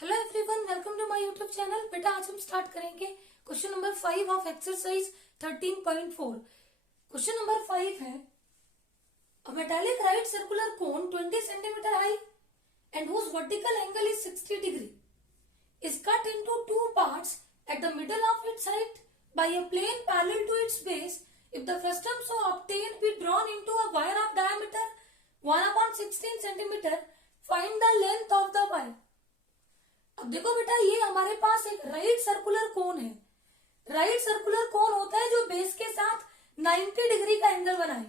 Hello everyone, welcome to my YouTube channel. बेटा आज हम स्टार्ट करेंगे question number 5 of exercise 13.4। Question number 5 है a metallic right circular cone 20 centimetre high and whose vertical angle is 60 degree is cut into two parts at the middle of its height by a plane parallel to its base. If the frustum so obtained be drawn into a wire of diameter 1/16 centimeter, find the length of the wire. अब देखो बेटा, ये हमारे पास एक right circular कोन है। Right circular कोन होता है जो बेस के साथ 90 डिग्री का एंगल बनाए।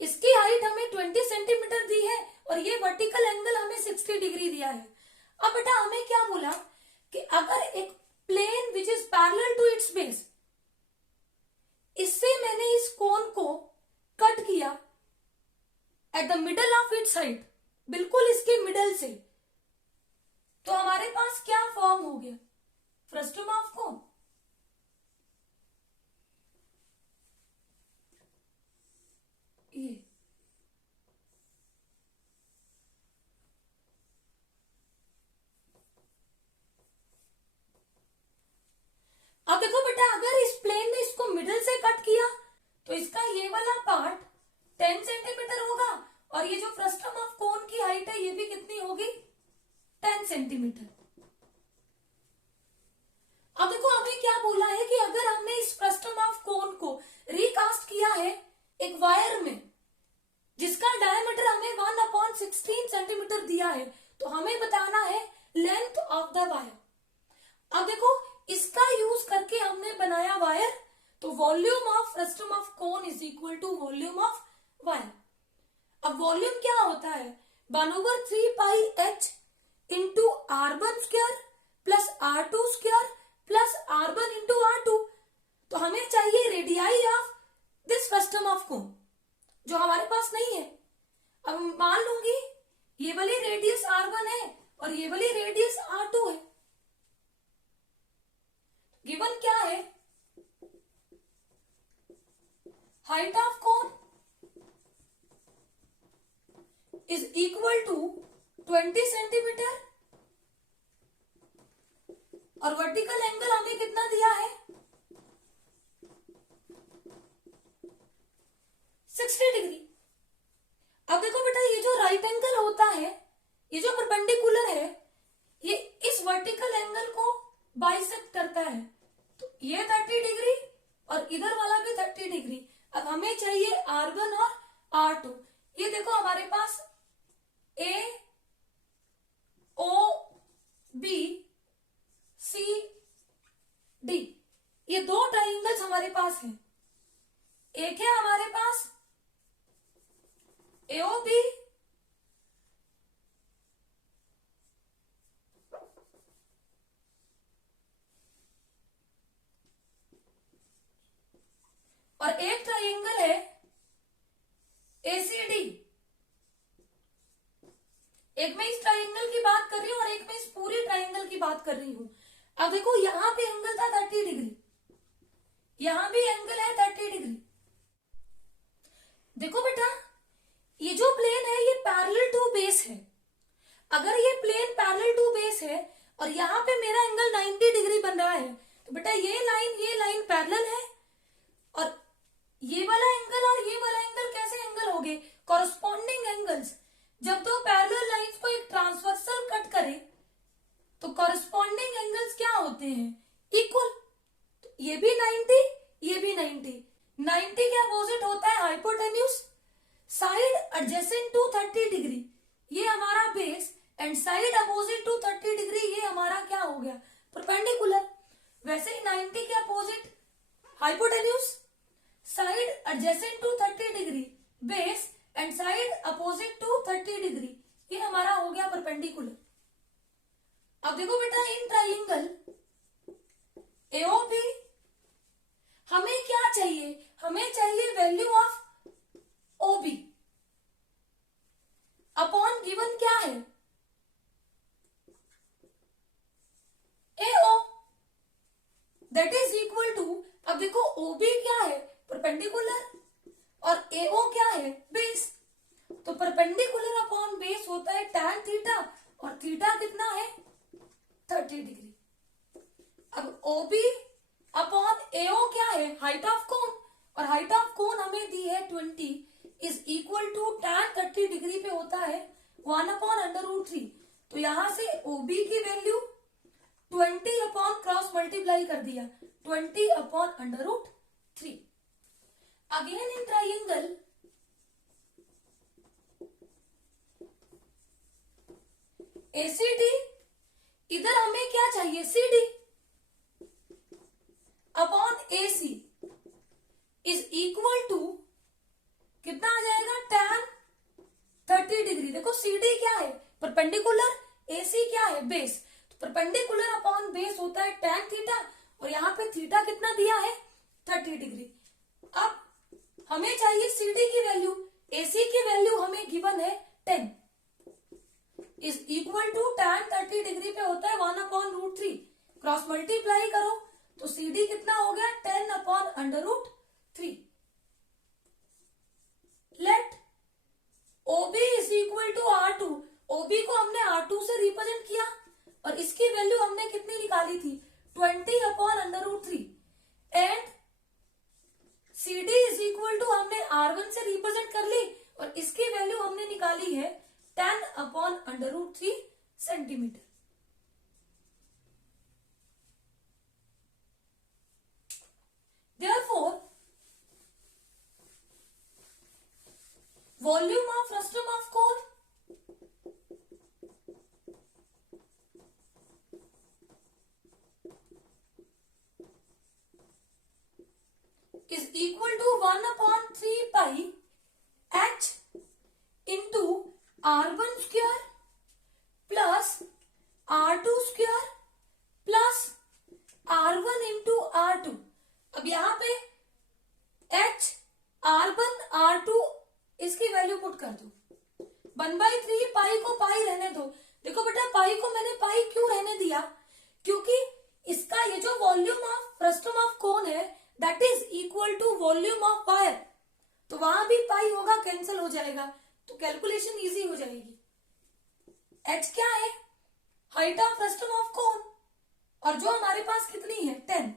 इसकी हाइट हमें 20 सेंटीमीटर दी है और ये वर्टिकल एंगल हमें 60 डिग्री दिया है। अब बेटा हमें क्या बोला कि अगर एक plane which is parallel to its base, इससे मैंने इस कोन को कट किया at the middle of its height, बिल्कुल इसके मिडल से, तो हमारे पास क्या फॉर्म हो गया? फ्रस्टम ऑफ कोन। ये अब देखो बेटा, अगर इस प्लेन ने इसको मिडल से कट किया तो इसका ये वाला पार्ट 10 सेंटीमीटर होगा और ये जो फ्रस्टम ऑफ कोन की हाइट है ये भी कितनी होगी? 10 सेंटीमीटर। अब देखो हमें क्या बोला है कि अगर हमने इस फ्रस्टम ऑफ कोन को रिकास्ट किया है एक वायर में जिसका डायमीटर हमें 1/16 सेंटीमीटर दिया है, तो हमें बताना है लेंथ ऑफ द वायर। अब देखो इसका यूज करके हमने बनाया वायर, तो volume of frustum of cone is equal to volume of wire. अब वॉल्यूम क्या होता है? 1/3 pi h into r1 square plus r2 square plus r1 into r2। तो हमें चाहिए radii of this frustum of cone, जो हमारे पास नहीं है। अब मान लूंगी ये वाली रेडियस r1 है और ये वाली रेडियस r2 है। गिवन क्या है? Height of cone is equal to 20 centimetre और वर्टिकल एंगल हमें कितना दिया है? 60 डिग्री। अब देखो बेटा, ये जो राइट एंगल होता है, ये जो परपेंडिकुलर है, ये इस वर्टिकल एंगल को बाइसेक्ट करता है। तो ये 30 डिग्री और इधर वाला भी 30 डिग्री। अब हमें चाहिए R1 और R2। ये देखो हमारे पास A O B C D, ये दो ट्राइंगल्स हमारे पास हैं। एक है हमारे पास AOB और एक ट्राइंगल है ACD। एक में इस ट्राइंगल की बात कर रही हूं और एक में इस पूरी ट्राइंगल की बात कर रही हूं। अब देखो यहां पे एंगल था 30 डिग्री, यहां भी एंगल है 30 डिग्री। देखो बेटा, ये जो प्लेन है ये पैरेलल टू बेस है। अगर ये प्लेन पैरेलल टू बेस है और यहाँ पे मेरा एंगल 90 डिग्री बन रहा है, तो बेटा ये लाइन पैरेलल है और ये वाला एंगल और ये वाला एंगल कैसे एंगल हो गए? Corresponding angles. जब दो पैरेलल लाइंस को एक ट्रांसवर्सल कट करे तो कॉरस्पॉन्डिंग एंगल्स क्या होते हैं? इक्वल। तो ये भी 90, ये भी 90। 90 के अपोजिट होता है hypotenuse. Side adjacent to 30 degree ये हमारा base and side opposite to 30 degree ये हमारा क्या हो गया? परपेंडिकुलर। वैसे ही 90 के opposite hypotenuse, side adjacent to 30 degree base and side opposite to 30 degree ये हमारा हो गया परपेंडिकुलर। अब देखो बेटा, इन ट्राइंगल AOB हमें क्या चाहिए? हमें चाहिए value of OB upon given क्या है? AO, that is equal to, अब देखो OB क्या है? परपेंडिकुलर और AO क्या है? बेस। परपेंडिकुलर अपॉन बेस होता है tan थीटा, और थीटा कितना है 30 डिग्री। अब OB अपॉन AO क्या है, हाइट ऑफ कोन, और हाइट ऑफ कोन हमें दी है 20 is equal to tan 30 degree पे होता है 1/√3। तो यहां से OB की वैल्यू 20 अपॉन क्रॉस मल्टीप्लाई कर दिया 20/√3। अगेन इन ट्राइंगल ACD, इधर हमें क्या चाहिए CD upon AC is equal to कितना आ जाएगा tan 30 डिग्री। देखो CD क्या है परपेंडिकुलर, AC क्या है बेस, तो परपेंडिकुलर अपॉन बेस होता है tan थीटा, और यहाँ पे थीटा कितना दिया है 30 डिग्री। अब हमें चाहिए CD की वैल्यू, AC की वैल्यू हमें गिवन है 10 is equal to tan 30 degree पे होता है 1/√3। क्रॉस मल्टीप्लाई करो तो CD कितना हो गया 10/√3। Let OB is equal to R2, OB को हमने R2 से रिप्रेजेंट किया, और इसकी वैल्यू हमने कितनी निकाली थी 20/√3, and CD is equal to हमने R1 से रिप्रेजेंट कर ली, और इसकी वैल्यू हमने निकाली है 10/√3 centimetre. Therefore, volume of frustum of cone is equal to 1/3 pi H into R1 square plus R2 square plus R1 into R2। अब यहाँ पे H R1 R2 इसकी वैल्यू पुट कर दो, 1/3 पाई को पाई रहने दो। देखो बेटा पाई को मैंने पाई क्यों रहने दिया, क्योंकि इसका ये जो volume of frustum of cone है that is equal to volume of wire, तो वहां भी पाई होगा कैंसिल हो जाएगा, तो कैलकुलेशन इजी हो जाएगी। H क्या है हाइट ऑफ फ्रस्टम ऑफ कोन, और जो हमारे पास कितनी है 10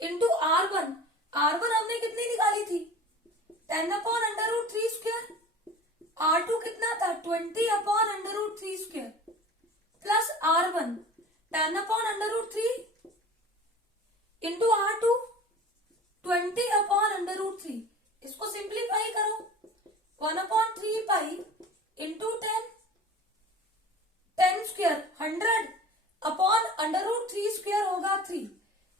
इंटू R1, R1 हमने कितनी निकाली थी 10/√3 स्क्वायर, R2 कितना था 20/√3 square, plus R1 10/√3 into R2 20/√3। इसको सिंप्लीफाई करो 1/3 पाई इंटू 10 स्क्वायर 100/√3 स्क्वायर होगा 3।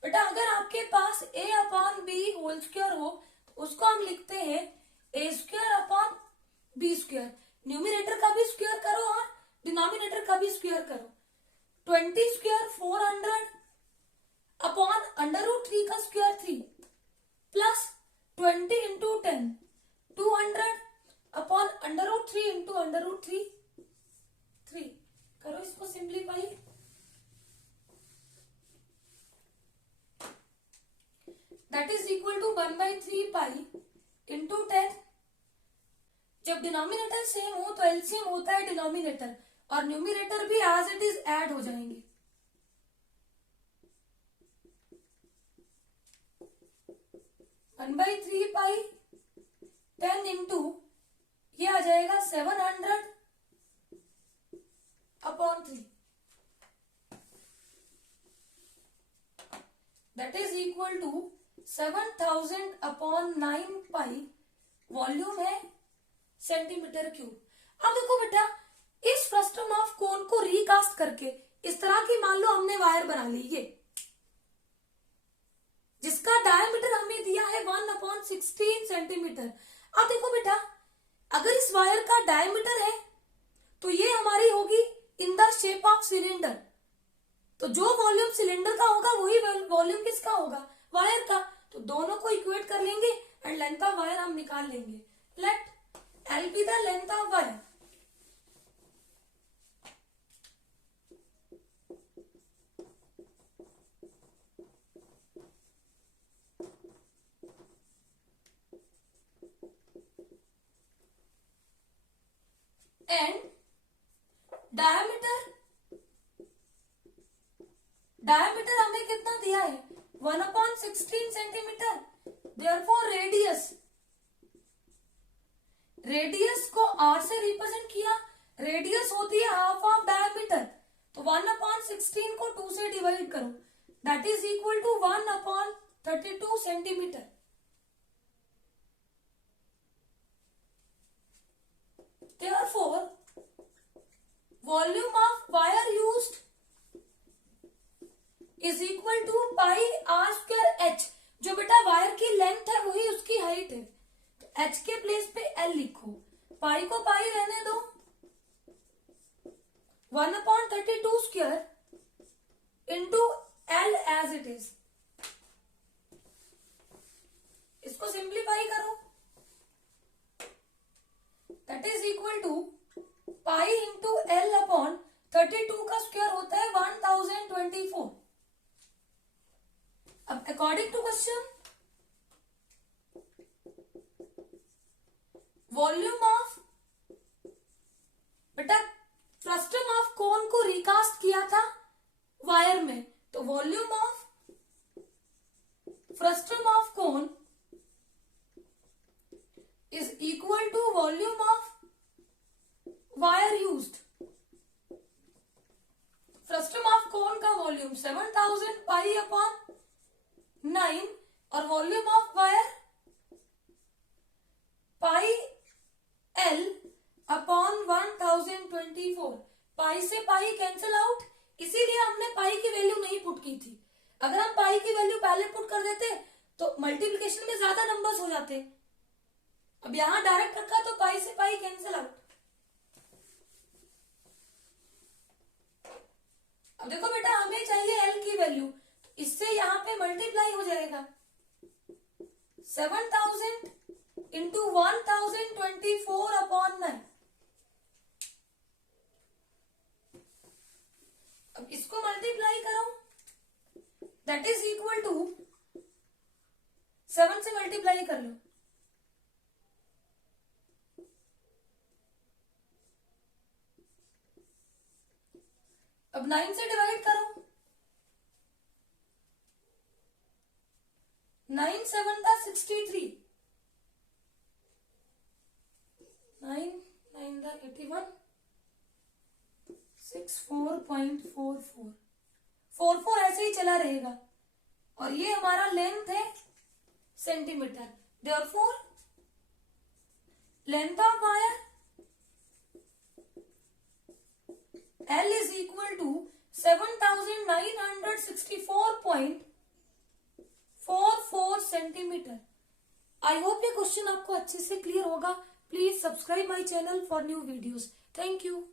बेटा अगर आपके पास A/B होल स्क्वायर हो तो उसको हम लिखते हैं A²/B स्क्वायर। न्यूमिनेटर का भी स्क्वायर करो और डिनोमिनेटर का भी स्क्वायर करो। 20 स्क्वायर 400/√3 का स्क्वायर 3 प्लस 20 इंटू 10 200/√3 इंटू √3 3। करो इसको simplify, that is equal to 1/3 pi into 10। जब डिनोमिनेटर सेम हो तो एलसीएम होता है डिनोमिनेटर, और न्यूमिनेटर भी एज इट इज ऐड हो जाएंगे। वन बाई 3 पाई 10 इंटू ये आ जाएगा 700/3, that is equal to 7000/9 pi, volume है सेंटीमीटर क्यूब। अब देखो बेटा इस फ्रस्टम ऑफ कोन को रिकास्ट करके इस तरह की मान लो हमने वायर बना ली, ये जिसका डायमीटर हमें दिया है 1/16 सेंटीमीटर। अब देखो बेटा अगर इस वायर का डायमीटर है तो ये हमारी होगी in the shape of cylinder, तो जो वॉल्यूम सिलेंडर का होगा वही वॉल्यूम किसका होगा वायर का, तो दोनों को इक्वेट कर लेंगे एंड लेंथ ऑफ वायर हम निकाल लेंगे। Let L be the length of wire। 1/16 centimetre. Therefore radius को r से रिप्रेजेंट किया। रेडियस होती है हाफ ऑफ डायमीटर, तो 1/16 को 2 से डिवाइड करो, that is equal to 1/32 centimetre. Therefore, volume of wire used is equal to pi r square h। जो बेटा वायर की लेंथ है वही उसकी हाइट है, तो h के प्लेस पे l लिखो, पाई को पाई रहने दो, 1/32 square into l as it is. इसको सिंप्लीफाई करो, that is equal to pi into l upon 32 का स्क्वायर होता है 1024। अब according to question, volume of, बेटा फ्रस्टम ऑफ कोन को रिकास्ट किया था वायर में, तो volume of frustum of cone is equal to volume of wire used. Frustum of cone का वॉल्यूम 7000 पाई अपॉन 9 और volume of wire pi L upon 1024। पाई से pi cancel out, इसीलिए हमने पाई की वैल्यू नहीं पुट की थी। अगर हम पाई की वैल्यू पहले पुट कर देते तो मल्टीप्लिकेशन में ज्यादा नंबर्स हो जाते। अब यहां डायरेक्ट रखा तो पाई से पाई कैंसिल आउट। अब देखो बेटा, हमें चाहिए एल की वैल्यू, तो इससे यहां पे मल्टीप्लाई हो जाएगा, 7000 इंटू 1024 अपॉन 9। अब इसको मल्टीप्लाई करो, दैट इज इक्वल टू 7 से मल्टीप्लाई कर लो, अब 9 से डिवाइड करो, 9 7 का 63, 9 9 का 81, 64.44, 44 ऐसे ही चला रहेगा, और ये हमारा लेंथ है centimetre. Therefore length of wire L is equal to 7964.44 centimetre. I hope ये क्वेश्चन आपको अच्छे से क्लियर होगा। Please subscribe my channel for new videos. Thank you.